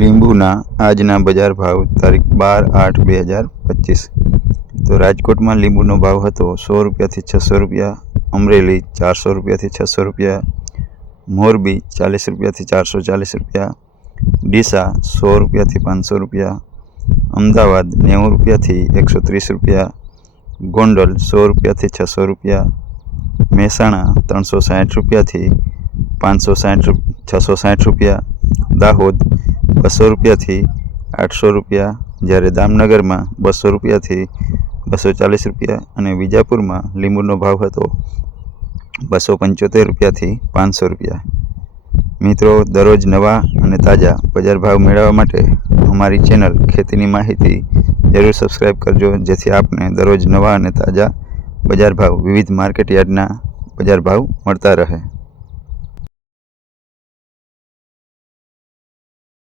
લીંબુના આજના બજાર ભાવ તારીખ 12/8/2025। તો રાજકોટમાં લીંબુનો ભાવ હતો 100 રૂપિયાથી 600 રૂપિયા, અમરેલી 400 રૂપિયાથી 600 રૂપિયા, મોરબી 40 રૂપિયાથી 440 રૂપિયા, ડીસા 100 રૂપિયાથી 500 રૂપિયા, અમદાવાદ 90 રૂપિયાથી 130 રૂપિયા, ગોંડલ 100 રૂપિયાથી 600 રૂપિયા, મહેસાણા 360 રૂપિયાથી 660 રૂપિયા, દાહોદ 200 રૂપિયાથી 800 રૂપિયા, જ્યારે દામનગરમાં 200 રૂપિયાથી 240 રૂપિયા અને વિજાપુરમાં લીંબુનો ભાવ હતો 275 રૂપિયાથી 500 રૂપિયા। મિત્રો, દરરોજ નવા અને તાજા બજાર ભાવ મેળવવા માટે અમારી ચેનલ ખેતીની માહિતી જરૂર સબસ્ક્રાઈબ કરજો, જેથી આપને દરરોજ નવા અને તાજા બજાર ભાવ વિવિધ માર્કેટ યાર્ડના બજાર ભાવ મળતા રહે।